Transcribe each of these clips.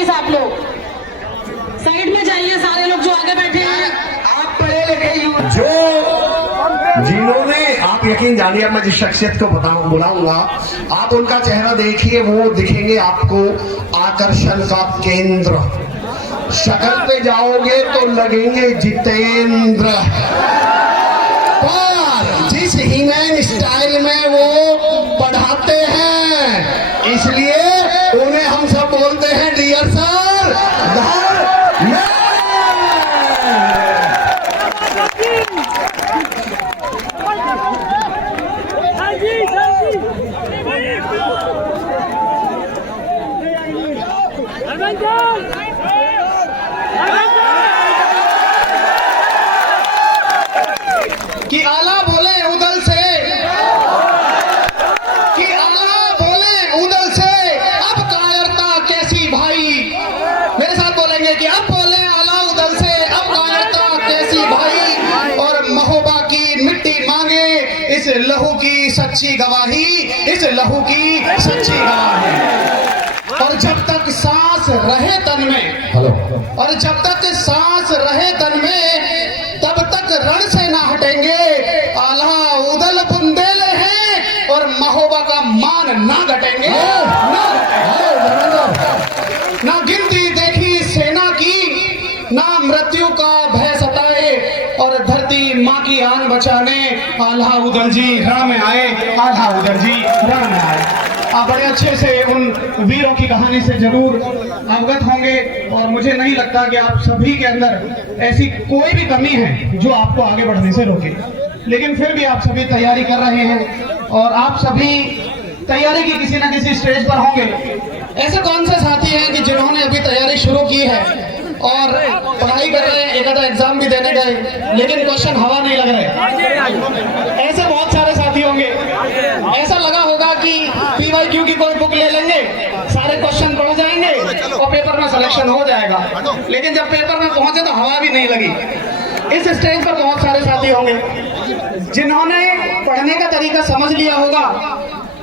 आप लोग साइड में जाइए, सारे लोग जो आगे बैठे हैं। आप पढ़े लिखे जो जिन्होंने, आप यकीन जानिए, अब मैं जिस शख्सियत को बुलाऊंगा, आप उनका चेहरा देखिए, वो दिखेंगे आपको आकर्षण का केंद्र। शक्ल पे जाओगे तो लगेंगे जितेंद्र, पर जिस हीमैन स्टाइल में वो पढ़ाते हैं, इसलिए उन्हें हम सब बोलते हैं डियर सर धर्मेंद्र। कि आला बोले उदल से, कि आला बोले उदल से, अब कायरता कैसी भाई। मेरे साथ बोलेंगे कि अब बोले आला उदल से, अब कायरता कैसी भाई। और महोबा की मिट्टी मांगे इस लहू की सच्ची गवाही, इस लहू की सच्ची गवाही। और जब तक सांस रहे तन में, और जब तक सांस रहे तन में, तब तक रण से ना हटेंगे। आला उदल बुंदेले हैं और महोबा का मान ना घटेंगे। ना गिनती देखी सेना की, ना मृत्यु का भय सताए, और धरती माँ की आन बचाने आल्हा उदल जी रण में आए, आल्हा उदल जी रण में आए। आप बड़े अच्छे से उन वीरों की कहानी से जरूर अवगत होंगे, और मुझे नहीं लगता कि आप सभी के अंदर ऐसी कोई भी कमी है जो आपको आगे बढ़ने से रोके। लेकिन फिर भी आप सभी तैयारी कर रहे हैं, और आप सभी तैयारी की किसी न किसी स्टेज पर होंगे। ऐसे कौन से साथी हैं कि जिन्होंने अभी तैयारी शुरू की है और पढ़ाई कर रहे हैं, एक आधा एग्जाम भी देने गए, लेकिन क्वेश्चन हवा नहीं लग रहे? ऐसे बहुत सारे साथी होंगे। ऐसा लगा होगा कि PYQ की कोई बुक ले लेंगे, सारे क्वेश्चन पढ़ जाएंगे और पेपर में सिलेक्शन हो जाएगा, लेकिन जब पेपर में पहुंचे तो हवा भी नहीं लगी। इस स्टेज पर बहुत सारे साथी होंगे जिन्होंने पढ़ने का तरीका समझ लिया होगा।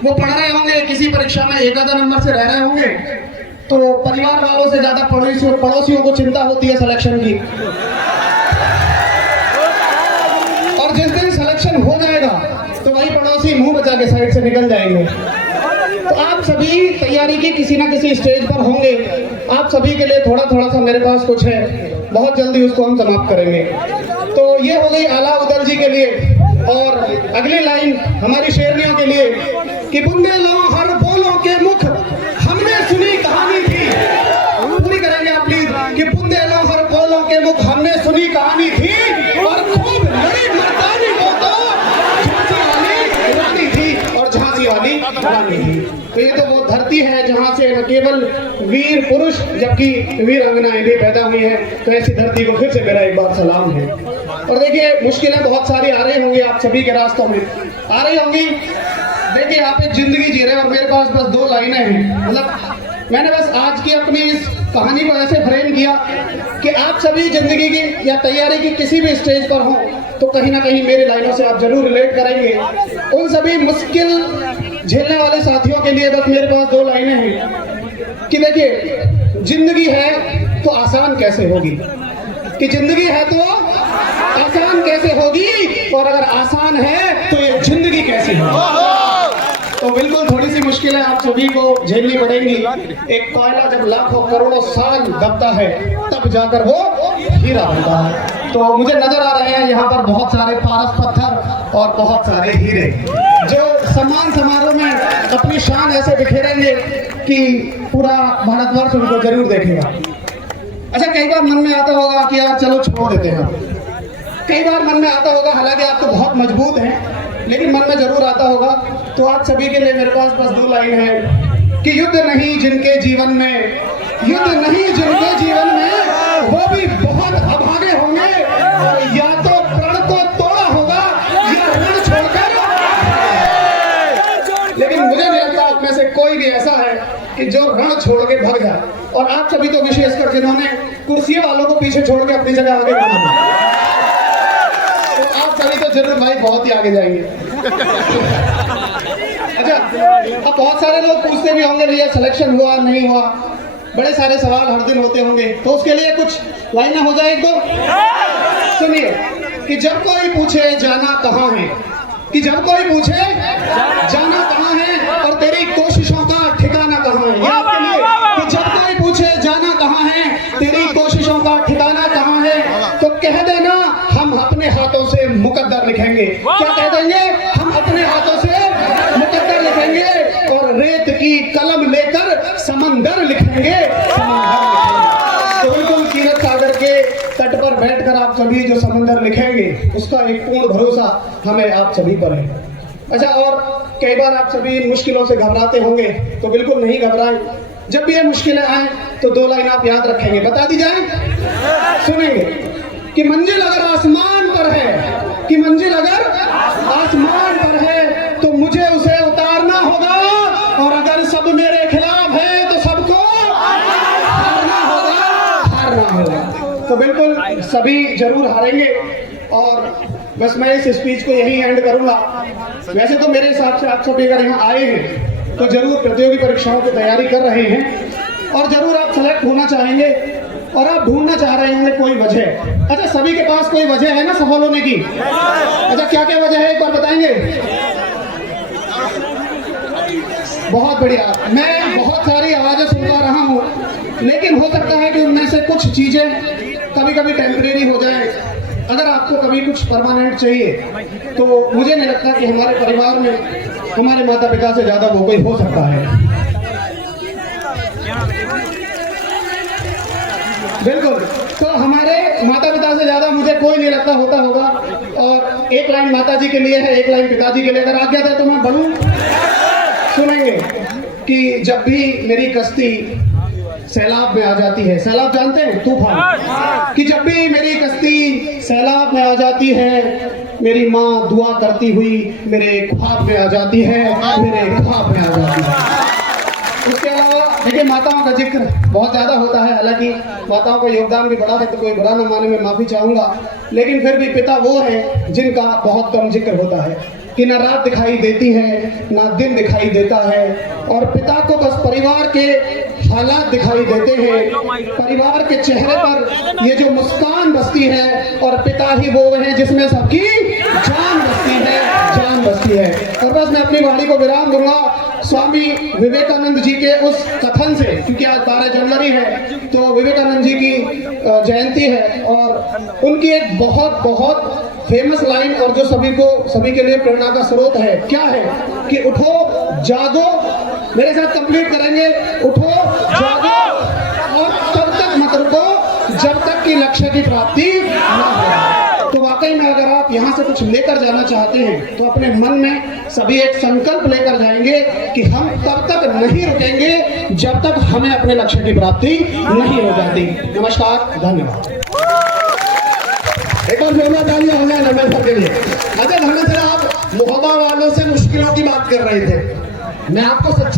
वो पढ़ रहे होंगे, किसी परीक्षा में एक आधा नंबर से रह रहे होंगे, तो परिवार वालों से ज्यादा पड़ोसियों को चिंता होती है सिलेक्शन की। और जिस दिन सिलेक्शन हो जाएगा तो वही पड़ोसी मुंह बचा के साइड से निकल जाएंगे। तो आप सभी तैयारी की किसी ना किसी स्टेज पर होंगे। आप सभी के लिए थोड़ा थोड़ा सा मेरे पास कुछ है, बहुत जल्दी उसको हम समाप्त करेंगे। तो ये हो गई आला उदल जी के लिए। और अगली लाइन हमारी शेरनियों के लिए कि बुंदेलों हर बोलों के मुख हमने सुनी कहानी थी। पूरी करेंगे आप प्लीज। कि बुंदेलों हर बोलों के मुख हमने सुनी कहानी थी, और खूब लड़ी मर्दानी वो तो झांसी वाली रानी थी, और झांसी वाली रानी थी। तो ये तो वो धरती है जहाँ से न केवल वीर पुरुष जबकि वीर अंगनाएं भी पैदा हुई हैं। तो ऐसी धरती को फिर से मेरा एक बार सलाम है। और देखिए, मुश्किलें बहुत सारी आ रही होंगी आप सभी के रास्तों में, आ रही होंगी। देखिए, आप एक जिंदगी जी रहे हैं और मेरे पास बस 2 लाइनें हैं। मतलब मैंने बस आज की अपनी इस कहानी को ऐसे फ्रेम किया कि आप सभी जिंदगी की या तैयारी की किसी भी स्टेज पर हों तो कहीं ना कहीं मेरी लाइनों से आप जरूर रिलेट करेंगे। उन सभी मुश्किल झेलने वाले साथियों के लिए बस मेरे पास 2 लाइनें हैं कि देखिए, जिंदगी है तो आसान कैसे होगी, कि जिंदगी है तो आसान कैसे होगी, और अगर आसान है तो ये जिंदगी कैसी होगी। तो बिल्कुल थोड़ी सी मुश्किलें आप सभी को झेलनी पड़ेंगी। एक कोयला जब लाखों करोड़ों साल दबता है तब जाकर वो हीरा बनता है। तो मुझे नजर आ रहे हैं यहाँ पर बहुत सारे पारस पत्थर और बहुत सारे हीरे, जो सम्मान समारोह में अपनी शान ऐसे बिखेरेंगे कि पूरा भारतवर्ष उनको जरूर देखेगा। अच्छा, कई बार मन में आता होगा कि यार चलो छोड़ देते हैं। कई बार मन में आता होगा, हालांकि आप तो बहुत मजबूत हैं, लेकिन मन में जरूर आता होगा। तो आप सभी के लिए मेरे पास बस 2 लाइन है कि युद्ध नहीं जिनके जीवन में, युद्ध नहीं जिनके जीवन में, वो भी बहुत अभागे होंगे, और या तो प्रण को तोड़ा होगा या रण छोड़कर। लेकिन मुझे नहीं लगता आप में से कोई भी ऐसा है कि जो रण छोड़ के भाग जाए। और आप सभी तो विशेषकर जिन्होंने कुर्सी वालों को पीछे छोड़ के अपनी जगह आगे बढ़ा, तो आप सभी तो जरूर भाई बहुत ही आगे जाएंगे। अच्छा, अब बहुत सारे लोग पूछते भी होंगे भैया सिलेक्शन हुआ नहीं हुआ। बड़े सारे सवाल हर दिन होते होंगे, तो उसके लिए कुछ लाइनें हो जाए एक दो। सुनिए कि जब कोई पूछे जाना कहाँ है, कि जब कोई पूछे जाना कहाँ है और तेरी कोशिशों का ठिकाना कहाँ है, ये आपके लिए। कि जब कोई पूछे जाना कहाँ है, तेरी कोशिशों का ठिकाना कहाँ है, तो कह देना हम अपने हाथों से मुकद्दर लिखेंगे। क्या कह देंगे? हम अपने हाथों से मुकद्दर लिखेंगे और रेत की कलम लेकर समंदर लिखेंगे, तो बिल्कुल तीरथ सागर के तट पर बैठकर आप सभी जो समंदर लिखेंगे, उसका एक पूर्ण भरोसा हमें आप सभी पर है। अच्छा, और कई बार आप सभी इन मुश्किलों से घबराते होंगे, तो बिल्कुल नहीं घबराएं। जब भी ये मुश्किलें आए तो 2 लाइन आप याद रखेंगे, बता दी जाए। सुनेंगे कि मंजिल अगर आसमान पर है, कि मंजिल अगर आसमान पर है तो मुझे उसे उतारना होगा, और अगर सब मेरे खिलाफ है तो सबको हारना होगा। तो बिल्कुल सभी जरूर हारेंगे। और बस मैं इस स्पीच को यही एंड करूंगा। वैसे तो मेरे हिसाब से आप सभी अगर यहाँ आए हैं तो जरूर प्रतियोगी परीक्षाओं की तैयारी कर रहे हैं, और जरूर आप सेलेक्ट होना चाहेंगे, और आप ढूंढना चाह रहे होंगे कोई वजह। अच्छा, सभी के पास कोई वजह है ना सफल होने की? अच्छा, क्या क्या वजह है एक बार बताएंगे? बहुत बढ़िया। मैं बहुत सारी आवाजें सुनता रहा हूँ, लेकिन हो सकता है कि उनमें से कुछ चीजें कभी कभी टेम्परेरी हो जाए। अगर आपको कभी कुछ परमानेंट चाहिए तो मुझे नहीं लगता कि हमारे परिवार में हमारे माता पिता से ज्यादा वो कोई हो सकता है। बिल्कुल, तो हमारे माता पिता से ज्यादा मुझे कोई नहीं लगता होता होगा। और एक लाइन माता जी के लिए है, एक लाइन पिताजी के लिए। अगर आज्ञा दे तो मैं बढ़ूं। सुनेंगे कि जब भी मेरी कश्ती सैलाब में आ जाती है, सैलाब जानते हैं, तूफान, कि जब भी मेरी कश्ती सैलाब में आ जाती है, मेरी माँ दुआ करती हुई मेरे ख्वाब में आ जाती है, मेरे ख्वाब में आ जाती है। उसके अलावा देखिए, माताओं का जिक्र बहुत ज़्यादा होता है। हालांकि माताओं का योगदान भी बड़ा है, तो कोई बुरा न माने, मैं माफ़ी चाहूँगा, लेकिन फिर भी पिता वो हैं जिनका बहुत कम जिक्र होता है, कि ना रात दिखाई देती है ना दिन दिखाई देता है, और पिता को बस परिवार के हालात दिखाई देते हैं, परिवार के चेहरे पर ये जो मुस्कान बसती है, और पिता ही वो है जिसमें सबकी जान बसती है, जान बसती है। और बस मैं अपनी वाणी को विराम दूंगा स्वामी विवेकानंद जी के उस कथन से, क्योंकि आज 12 जनवरी है, तो विवेकानंद जी की जयंती है, और उनकी एक बहुत बहुत फेमस लाइन, और जो सभी के लिए प्रेरणा का स्रोत है, क्या है कि उठो जागो, मेरे साथ कंप्लीट करेंगे, उठो जागो और तब तक मत रुको जब तक कि लक्ष्य की प्राप्ति न हो। तो वाकई में अगर आप यहाँ से कुछ लेकर जाना चाहते हैं तो अपने मन में सभी एक संकल्प लेकर जाएंगे कि हम तब तक नहीं रुकेंगे जब तक हमें अपने लक्ष्य की प्राप्ति नहीं हो जाती। नमस्कार, धन्यवाद। एक और जोरदार तालियां हो जाए रमेश सर के लिए। अच्छा, धर्मेंद्र सर, आप मोहब्बत वालों से मुश्किलों की बात कर रहे थे, मैं आपको सच्चाई